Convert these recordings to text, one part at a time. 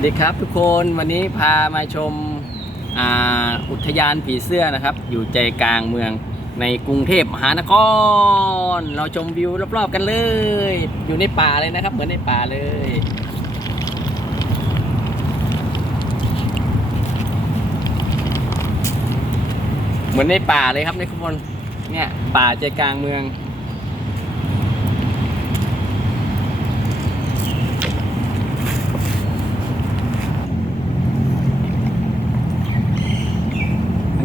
วัสดีครับทุกคนวันนี้พามาชมอ,าอุทยานผีเสื้อนะครับ อยู่ใจกลางเมืองในกรุงเทพมหานคร เราชมวิวรอบๆกันเลย อยู่ในป่าเลยนะครับ เหมือนในป่าเลย เหมือนในป่าเลยครับในทุกคนเนี่ยป่าใจกลางเมือง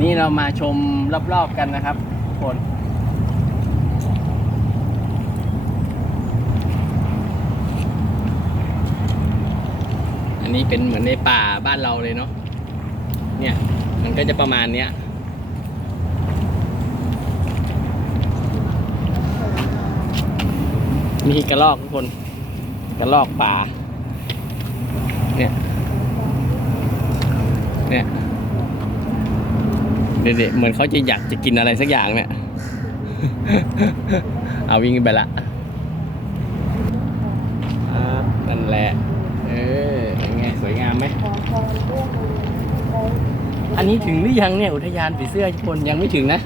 นี้เรามาชมรอบๆกันนะครับทุกคนอันนี้เป็นเหมือนในป่าบ้านเราเลยเนาะเนี่ยมันก็จะประมาณเนี้ยมีกระรอกทุกคนกระรอกป่า เนี่ย เนี่ย เด็กๆเหมือนเขาจะอยากจะกินอะไรสักอย่างเนี่ย เอาวิ่งไปละครับนั่นแหละ เออเป็นไงสวยงามไหม อันนี้ถึงหรือยังเนี่ย อุทยานผีเสื้อทุกคนยังไม่ถึงนะ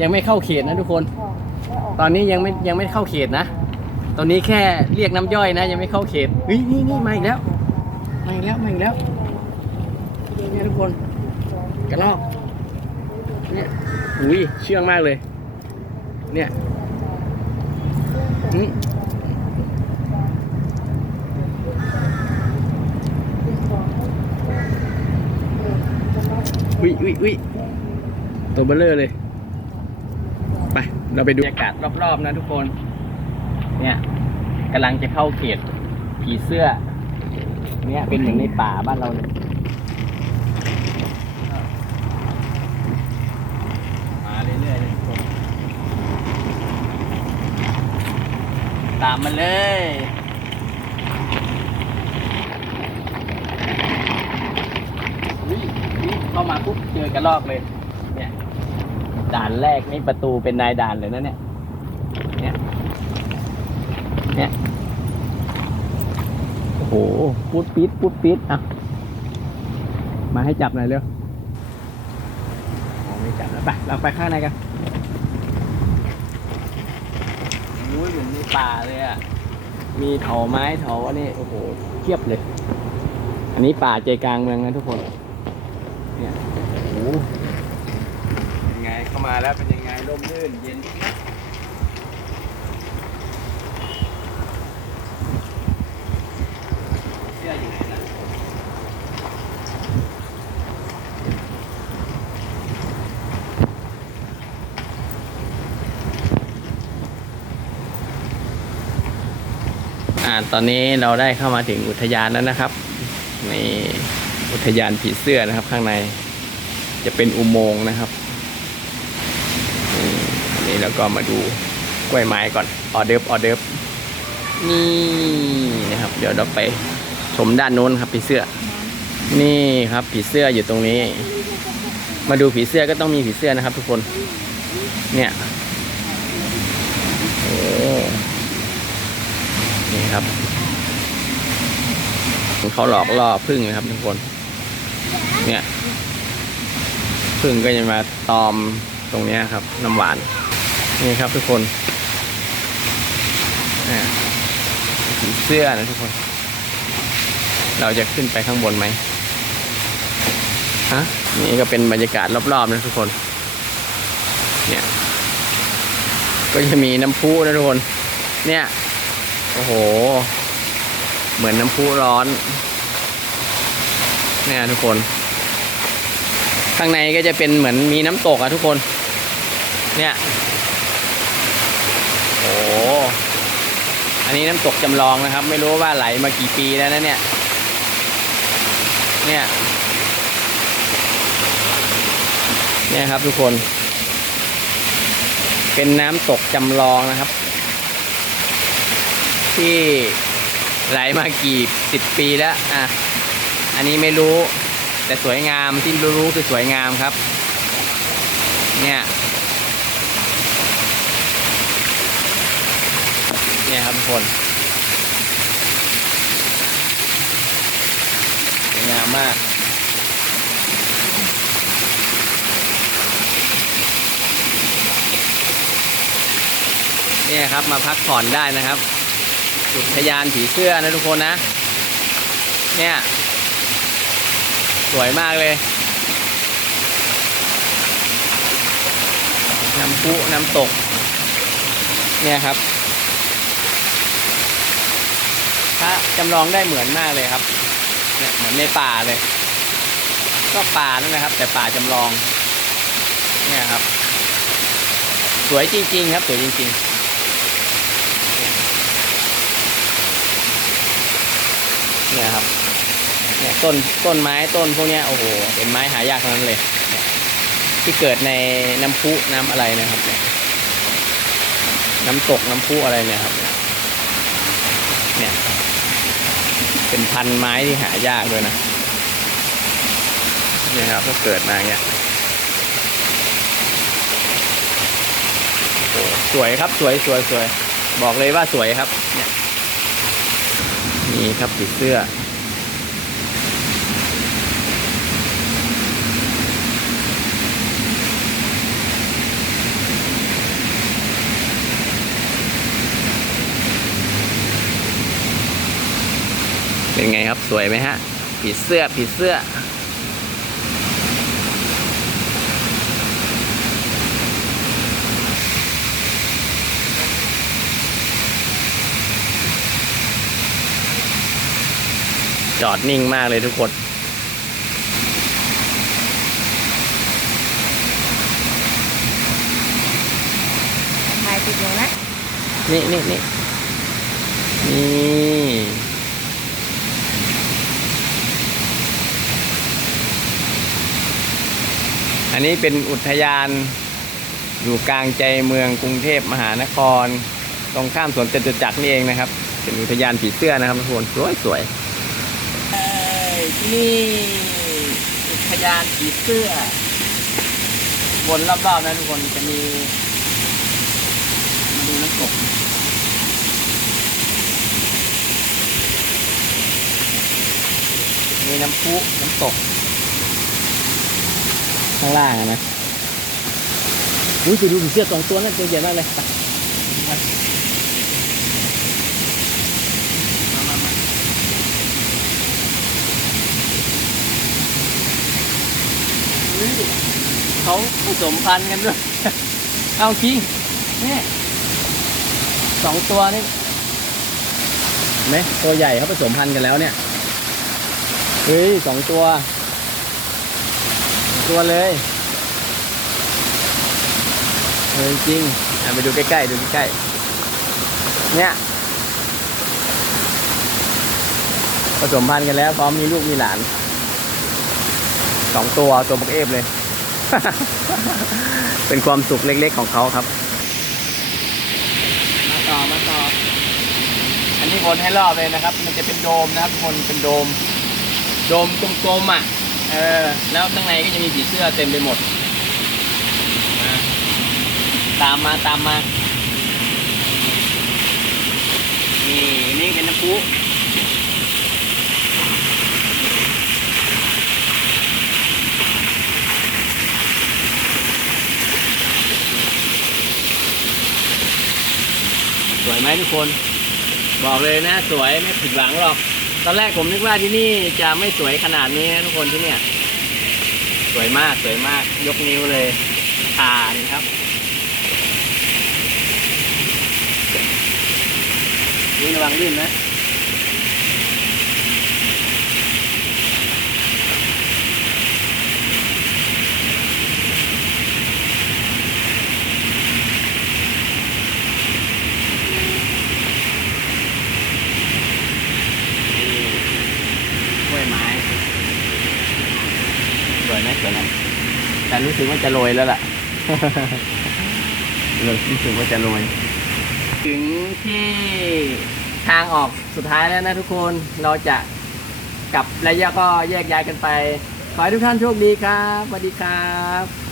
ยังไม่เข้าเขตนะทุกคน ตอนนี้ยังไม่ยังไม่เข้าเขตนะ ตอนนี้แค่เรียกน้ำย่อยนะ ยังไม่เข้าเขตเฮ้ยนี่นี่มาอีกแล้ว มาอีกแล้ว มาอีกแล้วเนี่ยทุกคนกระรอก เนี่ยอุ้ยเชื่องมากเลย เนี่ยอุ้ยอุ้ยอุ้ยตัวเบลเลอร์เลย ไป เราไปดูบรรยากาศรอบๆนะทุกคน เนี่ยกำลังจะเข้าเขตผีเสื้อ เนี่ยเป็นเหมือนในป่าบ้านเราเลย มาเรื่อยๆเลยทุกคน ตามมาเลยเข้ามาปุ๊บเจอกระลอกเลย เนี่ย ด่านแรกนี่ประตูเป็นนายด่านเลยนะเนี่ย เนี่ย เนี่ย โอ้โหพูดปิดพูดปิดอะ มาให้จับหน่อยเร็วไม่จับแล้วไป เราไปข้างในกัน อุ้ยเหมือนในป่าเลยอะ มีเถาไม้เถาอันนี้โอ้โหเทียบเลย อันนี้ป่าใจกลางเมืองนะทุกคน เนี่ยโอ้โหเป็นไงเข้ามาแล้วเป็นยังไงร่มรื่นเย็นเสื้ออยู่ไหนล่ะ อ่า ตอนนี้เราได้เข้ามาถึงอุทยานแล้วนะครับในอุทยานผีเสื้อนะครับ ข้างในจะเป็นอุโมงค์นะครับอืมอันนี้เราก็มาดูกล้วยไม้ก่อนออเดิร์ฟออเดิร์ฟนี่นะครับ เดี๋ยวเราไปชมด้านโน้นครับผีเสื้อ นี่ครับผีเสื้ออยู่ตรงนี้ มาดูผีเสื้อก็ต้องมีผีเสื้อนะครับ ทุกคน เนี่ยโอ้ ครับเขาหลอกล่อพึ่งนะครับทุกคน เนี่ยพึ่งก็จะมาตอมตรงนี้ครับ น้ำหวาน นี่ครับทุกคนเสื้อนะทุกคน เราจะขึ้นไปข้างบนไหมฮะนี่ก็เป็นบรรยากาศรอบๆนะทุกคน เนี่ย ก็จะมีน้ำพุนะทุกคน เนี่ย โอ้โห เหมือนน้ำพุร้อน เนี่ยทุกคน ข้างในก็จะเป็นเหมือนมีน้ำตกอะทุกคน เนี่ยโอ้โหอันนี้น้ำตกจำลองนะครับ ไม่รู้ว่าไหลมากี่ปีแล้วนะเนี่ย เนี่ย เนี่ยครับทุกคน เป็นน้ำตกจำลองนะครับ ที่ไหลมากี่สิบปีแล้วอะอันนี้ไม่รู้ แต่สวยงามที่รู้คือสวยงามครับ เนี่ยเนี่ยครับทุกคนสวยงามมากเนี่ยครับมาพักผ่อนได้นะครับ อุทยานผีเสื้อนะทุกคนนะ เนี่ย สวยมากเลย น้ำพุน้ำตก เนี่ยครับพระจำลองได้เหมือนมากเลยครับ เนี่ยเหมือนในป่าเลย ก็ป่านั่นนะครับ แต่ป่าจำลอง เนี่ยครับ สวยจริง ๆ ครับ สวยจริง ๆ เนี่ยครับเนี่ยต้นต้นไม้ต้นพวกเนี้ยโอ้โหเป็นไม้หายากทั้งนั้นเลย ที่เกิดในน้ำพุน้ำอะไรนะครับเนี่ยน้ำตกน้ำพุอะไรเนี่ยครับ เนี่ย เป็นพันไม้ที่หายากด้วยนะเนี่ยครับก็เกิดมาเงี้ยโอ้สวยครับสวยสวยสวย บอกเลยว่าสวยครับเนี่ย นี่ครับผีเสื้อ เป็นไงครับสวยไหมฮะผีเสื้อผีเสื้อ จอดนิ่งมากเลยทุกคนถ่ายติดลงนะ นี่นี่นี่นี่อันนี้เป็นอุทยานอยู่กลางใจเมืองกรุงเทพมหานคร ตรงข้ามสวนจตุจักรนี่เองนะครับ เป็นอุทยานผีเสื้อนะครับทุกคนสวยสวย ที่นี่อุทยานผีเสื้อ วนรอบๆนะทุกคนจะมี มาดูน้ำตกมีน้ำพุน้ำตก ข้างล่างนะอุ้ยจะดูผีเสื้อสองตัวนั่นตัวใหญ่มากเลยไปมามามาอุ๊ย เขาผสมพันธุ์กันด้วย เอาจริงนี่สองตัวนี่เห็นไหมตัวใหญ่เขาผสมพันธุ์กันแล้วเนี่ย เฮ้ยสองตัว ตัวเลยเออจริงอะไปดูใกล้ๆดูใกล้ๆเนี่ยผสมพันธุ์กันแล้วพร้อมมีลูกมีหลานสองตัวตัวบักเอฟเลย เป็นความสุขเล็กๆของเขาครับ มาต่อมาต่อ อันนี้วนให้รอบเลยนะครับ มันจะเป็นโดมนะครับวนเป็นโดม โดมกลมๆอะ เออ แล้วข้างในก็จะมีผีเสื้อเต็มไปหมดมาตามมาตามมา นี่นี่เป็นน้ำพุ สวยไหมทุกคน บอกเลยนะ สวยไม่ผิดหวังหรอก ตอนแรกผมนึกว่าที่นี่จะไม่สวยขนาดนี้นะทุกคนที่เนี่ย สวยมากสวยมากยกนิ้วเลยผ่านครับ นี่ระวังลื่นนะ กล้วยไม้ส วยไหมสวยไหมแต่รู้สึกว่าจะโรยแล้วล่ะรู้สึกว่าจะโรย ถึงที่ทางออกสุดท้ายแล้วนะทุกคนเราจะกลับระยะก็แยกย้ายกันไป ขอให้ทุกท่านโชคดีครับสวัสดีครับ